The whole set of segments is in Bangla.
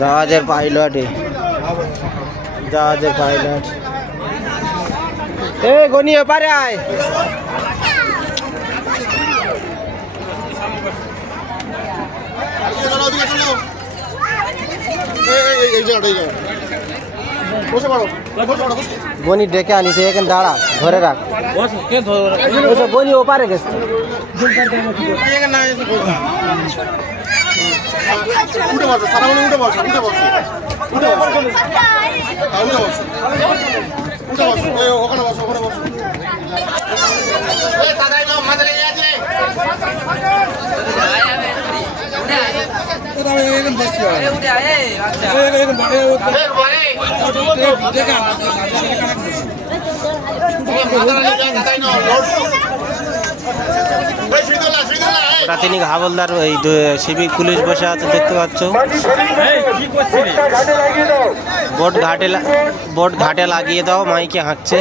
জাহাজের পাইলট, জাহাজের পাইলট। এ গনি এপারে আয়। গনি ডেকে আনিস, এখানে দাঁড়া, ধরে রাখ। গনি ওপারে গেছে। উঠে বসো, সারা উঠে বসো, উঠে বসো, উঠে বসো, উঠে বসো, উঠে বসো, ওখানে বসো, ওখানে বসো। প্রাথমিক হাবলদার ওই সিভিক পুলিশ বসে আছে, দেখতে পাচ্ছ। বোট ঘাটে লাগিয়ে দাও, মাইকে হাঁকছে।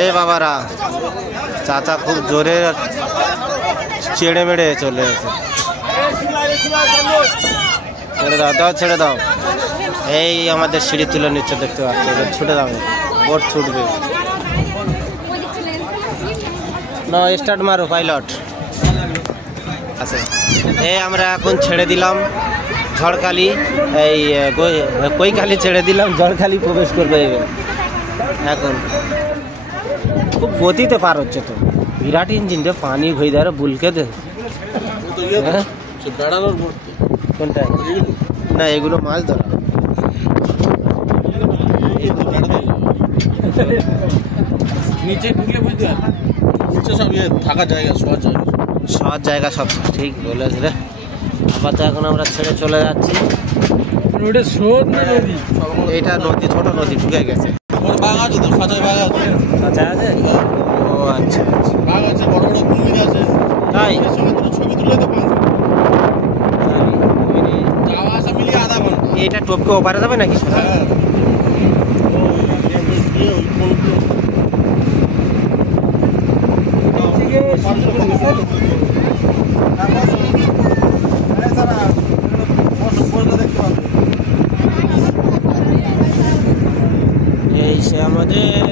এই বাবারা, চাচা খুব জোরে চেড়ে মেড়ে চলে এসে। ছেড়ে দাও, দাও ছেড়ে দাও। এই আমাদের সিঁড়ি তুলে নিচ্ছে, দেখতে পাচ্ছ। এবার ছুটে যাবে, বোট ছুটবে না। স্টার্ট মারো পাইলট। আচ্ছা, এই আমরা এখন ছেড়ে দিলাম ঝড়খালি, এই কৈখালি ছেড়ে দিলাম, ঝড়খালি প্রবেশ করবে এখন। খুব গতিতে পার হচ্ছে তো, বিরাট ইঞ্জিন রে, পানি হয়ে দেয় বুলকে দে। কোনটা? না, এগুলো মাছ ধরা। নিচে ঢুকলে বুঝতে নিচে সব থাকার জায়গা, শোয়ার জায়গা, শোয়ার জায়গা সব ঠিক বলেছে রে। আপাতত এখন আমরা ছেড়ে চলে যাচ্ছি। এইটা নদী, ছোট নদী ঢুকে গেছে। বাঘ আছে তো, সাঁচায় বাঘ আছে। সাঁচা আছে? ও আচ্ছা, বাঘ আছে, বড় বড় কুমির আছে। তাই ছবি তুলে তো যাওয়া আসা মিলিয়ে আধা ঘন্টা। এইটা টপকে ওপারে যাবে নাকি? এই সে আমাদের